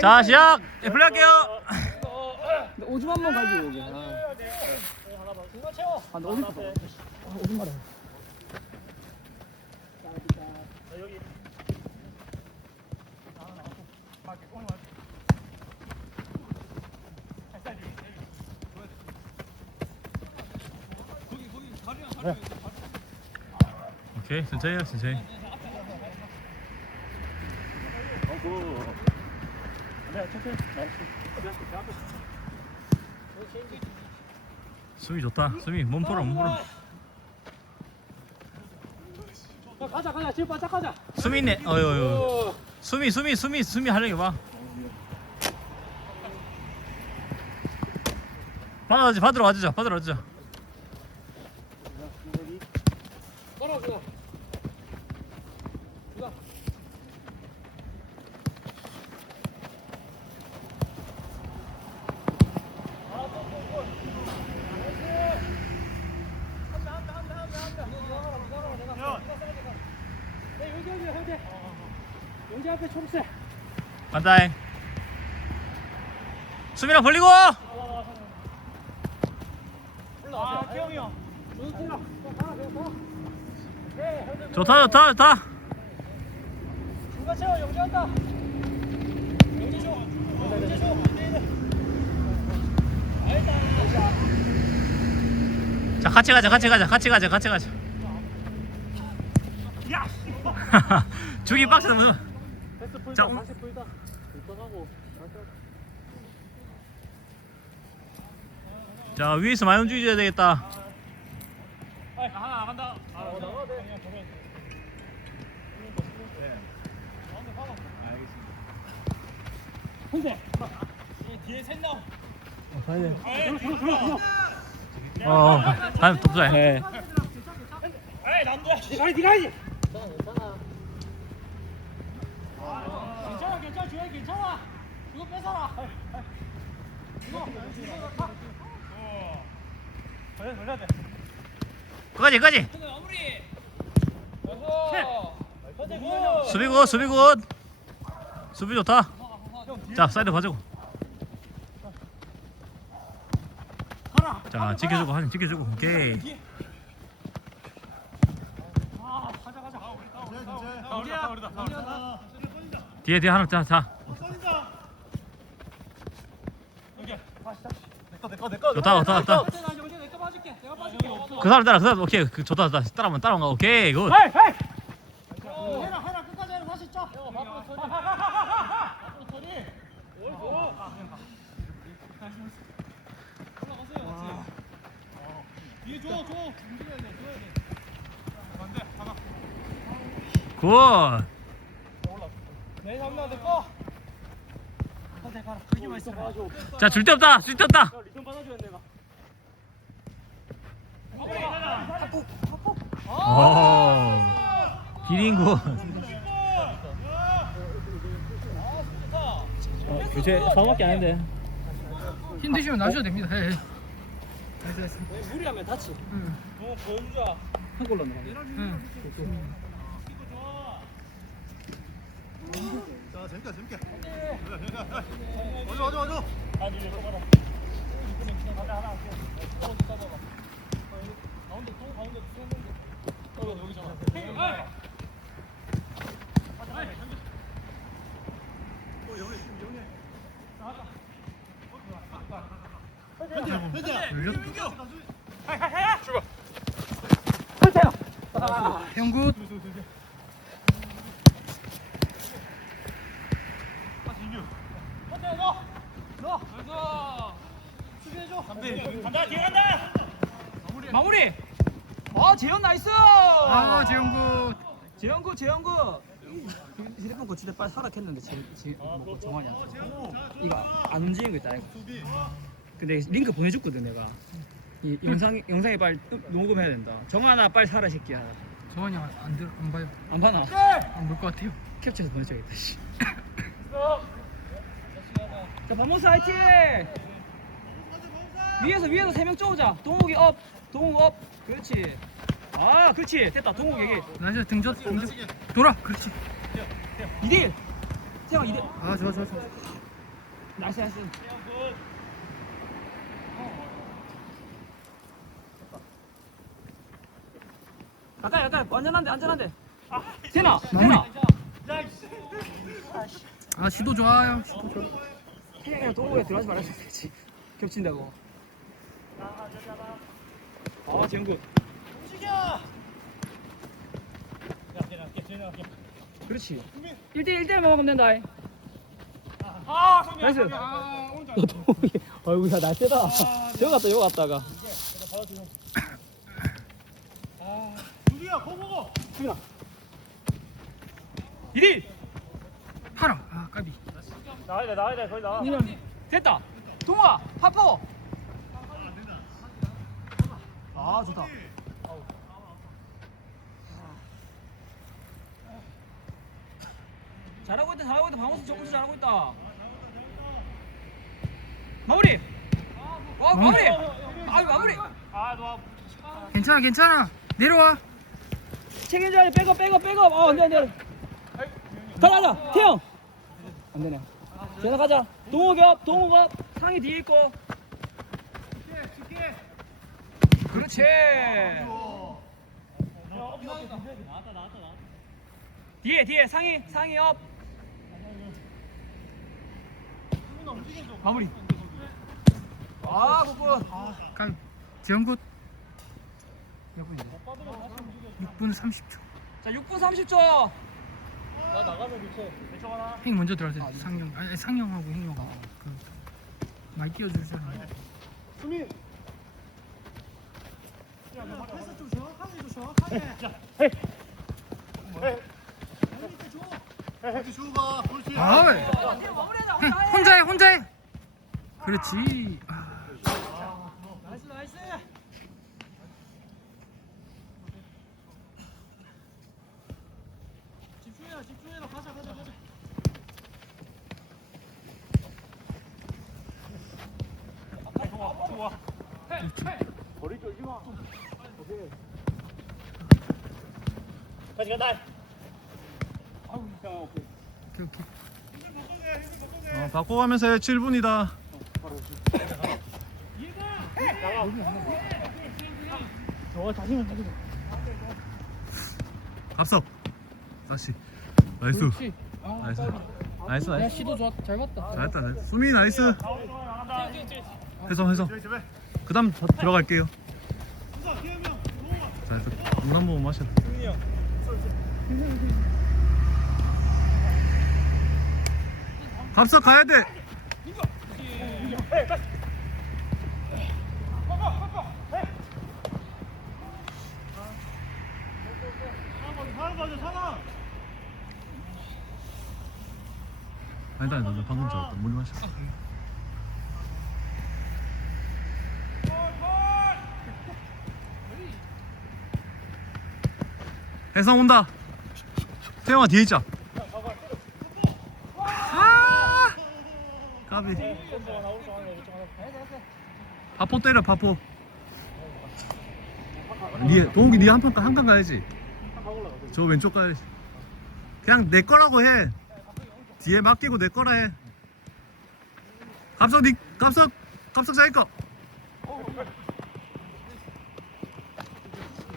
자 시작 네, 플레이할게요 오줌 한 번 가지고 오게. 아, 아, 나 어디 있어? 아, 오줌 마려. 오케이 천천히 해요 천천히 수비 좋다. 수비 몸 풀어 몸 풀어. 가자, 가자. 지금 바짝 가자. 수미 있네. 어유 어유 수미 수미 수미 수미 하려고 봐. 받아가지 받으러 와주자. 받으러 와주자 걸어줘. 여기 앞에 총세. 간다잉 수미랑 벌리고 아, 기영이 형. 좋다. 좋다 좋다 중간 채워 영재한다. 영재 줘. 영재 줘. 자 같이 가자 같이 가자 같이 가자 같이 가자 죽이 박스다 무슨 풀다. 자, 음. 다시 풀다. 자 위에서 많이 움직여야 되겠다 하나 나간다. 아, 나가야 돼. 혼세. 뒤에 셋 나와. 어 다음 돕자 에이 남도야. 네가 해, 네가 해. 괜찮아, 괜찮아. 괜찮아, 주혜 괜찮아. 이거 뺏어라. 이거. 걸려, 걸려야 돼. 끝까지 끝까지 마무리. 고 수비 굿 수비 굿 수비 좋다 자 사이드 봐주고 자 지켜주고 하긴 지켜주고 오케이. 뒤에 뒤에 하나 자 자 좋다 좋다 좋다. 그 사람 따라 그 사람 오케이 그 좋다 좋다 따라만 따라만 가 오케이 굿. 굿. 내 잡나 내 거. 한테 가라. 크기만 있어. 봐줘. 자, 줄 데 없다. 줄 데 없다. 리듬 받아줘야 내가. 오. 기린군. 교체 4밖에 안 했는데. 힘드시면 나셔도 됩니다. 해, 해. 무리하면 다치. 응. 너 보여주자. 한 골로 넣어. 응. 가운데 또 가운데 또 어, 여기 잡아. 형굿. 한대 너. 너. 여기서 수비해줘. 간다 뒤에 간다. 마무리. 아 재현 나이스. 아, 재형굿. 재현구 재현구. 휴대폰 고치대 빨리 사락했는데 지, 지, 뭐, 정환이한테 이거 안 움직이는 거 있다 이거 근데 링크 보내줬거든 내가 이 영상 영상에 빨리 녹음해야 된다 정환아 빨리 사라 새끼야 정환이 안, 안, 들, 안 봐요. 안 봐나 안볼것 같아요. 캡처해서 보내줘야겠다 씨. 자 박모스 화이팅 위에서 위에서 세 명 쪼우자. 동욱이 업 동욱 업. 그렇지. 아 그렇지. 됐다. 동욱에게 나셔 등전, 등전. 돌아. 그렇지. 2대1 태영 이대 아 좋아 좋아 좋아. 나이스 나이스. 가까이 가까이. 안전한데 안전한데. 세나 세나. 아 시도 좋아요. 시도 좋아. 태영이랑 동호회 들어가지 말았으면 되지. 겹친다고 아 재영군 그렇지. 1대 1 대 먹으면 된다. 나이스. 너 동욱이. 어이구 야날 세다. 저거 갔다 저거 갔다가. 수빈아. 이리. 팔아. 아 까비. 됐다. 동우아 파포 아 좋다. 잘하고 있다 잘하고 있다. 방어수 조금씩 잘하고 있다. 마무리! 와 마무리. 아유 마무리! 괜찮아 괜찮아. 내려와. 책임져야 돼. 백업 백업 백업. 어 안돼 안돼. 가자 가자. 태영. 안되네. 재나 가자. 동호겹 동호겹 상이 뒤에 있고 그렇지. 뒤에 뒤에. 상이 상이 업. 마무리. 아 굿굿 까비 지영굿. 6분 30초. 자 6분 30초. 행 먼저 들어가세요. 상영 아니 상영하고 행영하고. 그 많이 띄워주잖 아 행, 혼자 해 혼자 해. 그렇지. 아, 나이스 나이스 집중해라 집중해라 가자 가자 가자 오케이 오케이 어, 바꿔가면서 해. 7분이다. 앞서 다시 나이스. 그렇지. 아, 나이스. 까비. 나이스 야 나이스. 시도 좋아. 잘 봤다. 잘했다 잘했다. 수미 나이스 해서 해서. 그 다음 들어갈게요. 잘했어 물한 모금 마셔 갑석 가야 돼. 아니다 아니다. 나 방금 잡았다. 물 마셔 해성 온다. 태영아 뒤에 있자. 아! 까비. 파포 때려 파포. 니 동욱이 니 한판 한칸 가야지. 저 왼쪽 가야지. 그냥 내 거라고 해. 뒤에 맡기고 내 거라 해. 갑석 니 갑석. 갑석 자기 거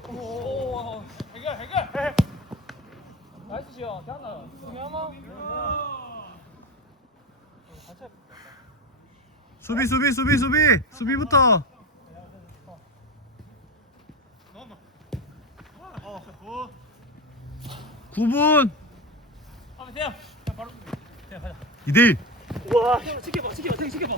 오 해결 해결 나이스 지영 대한나. 중요하마 수비 수비 수비 수비. 수비부터. 구분. 아 태영 바로 태영 가자 2대1 와 지켜봐 지켜봐 태영 지켜봐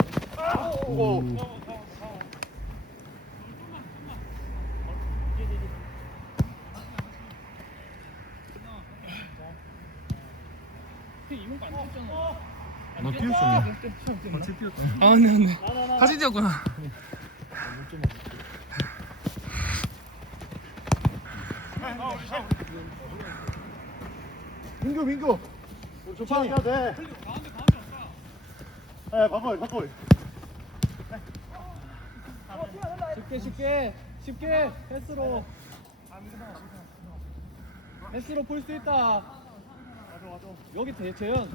너 뛰었어 같이 뛰었다 아. 네, 네. 같이 뛰었구나. 민규 민규. 천천히. 해야 돼 네, 바꿔 바꿔 쉽게 쉽게 쉽게. 패스로. 패스로 풀수 있다 여기 대, 재현.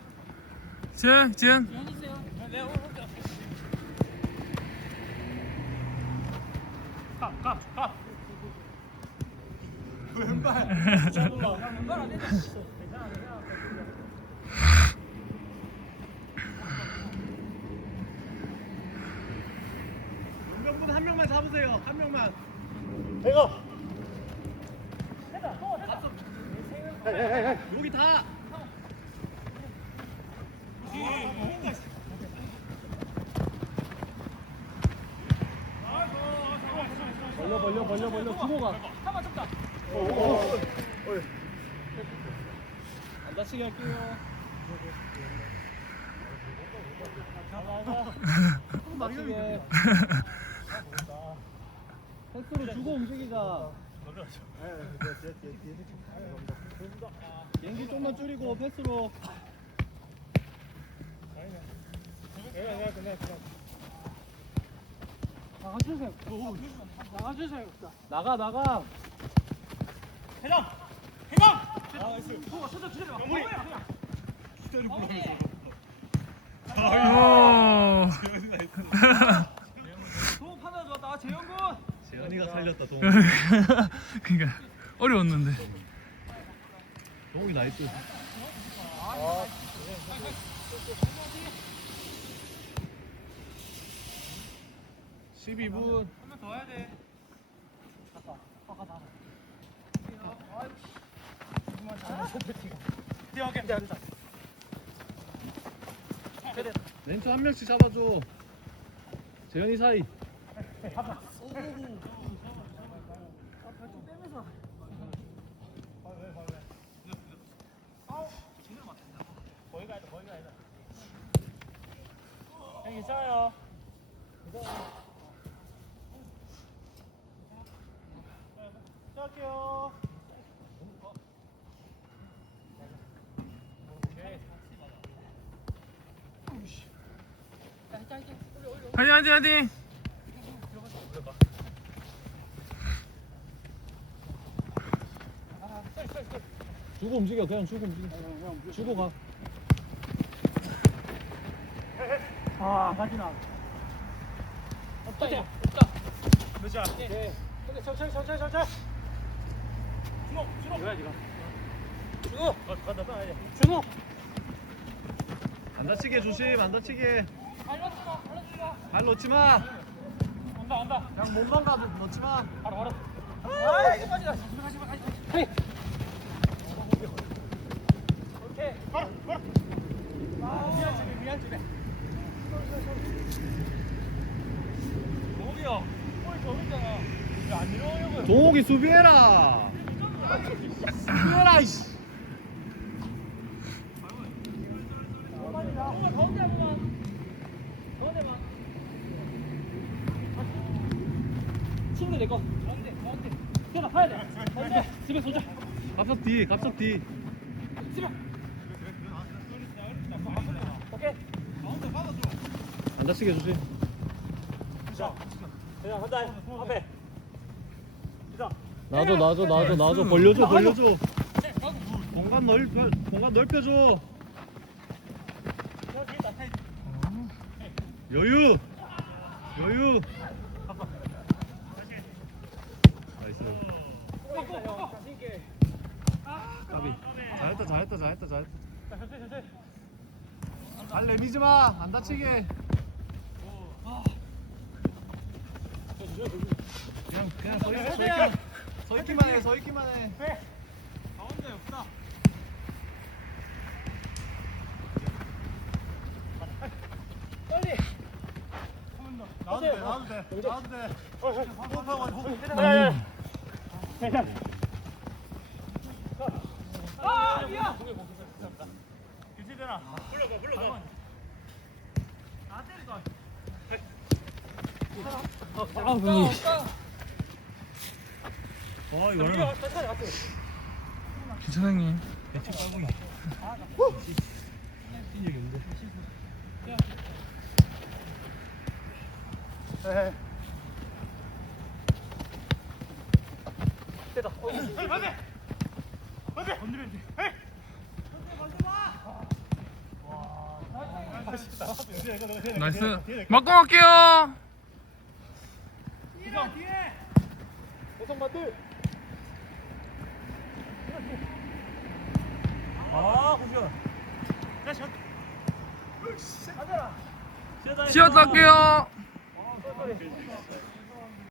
한 명만 잡으세요. 한 명만. 내가. 여기 다. 벌려 벌려 벌려 벌려 주고 가. 안 다치게 할게요. 안 다치게. 패스로 주고 움직이자. 연기 좀만 줄이고 패스로. 나가주세요. 나가 나가 해당. 해당. 아, 그니까 어려웠는데. 동이 나이스. 아, 12분. 한번 더 해야 돼. 렌트 한 명씩 잡아줘. 재현이 사이. 형 있어요. 시작할게요. 화이팅 화이팅 화이팅. 주고 움직여 그냥 주고 움직여. 주고 가. 아 가지나 없다 없다 몇이야? 네. 근데 천천히 천천히 천천히 이거야 지금 준호 준호 안 다치게 조심 안 다치게. 발 넣지 마, 놓지 마. 온다 온다. 그냥 몸만 가도 놓지 마. 바로 바로. 아 이거 빠지다. 가지 마 가지 마 오케이. 바로 바로. 아 미안 집에 미안 집에. 동욱이 형 골 저기 있잖아 왜안 이러려고 동욱이 수비해라. 수비해라 이씨. 가운데 친구 내거 가운데 가운데 태어나 파야 돼 가운데 집에 쏘자 갑석 뒤 갑석 뒤. 집에 오케이 안 다치게 조심. 자 그냥 한다 앞에 놔줘 놔줘 놔줘 놔줘 벌려줘 벌려줘. 공간 넓혀 공간 넓혀줘. 여유 여유. 나이스. 까비. 잘했다 잘했다 잘했다 잘했다. 발 내미지 마. 안 다치게. 그냥 그냥 서 있, 서 있기만 서 있기만 해. 서 있기만 해. 가운데 없다 빨리 나와도 돼, 나와도 돼, 나와도 돼. 호흡하고 호흡. 아 미안 괜찮아. 불러봐, 불러봐. 아 분위 어 이거는. 괜찮아 형님 네. 됐다. 건드려야 돼. 나이스. 맞고 갈게요. 호성 만들 아 굿샷. 쉬었다 할게요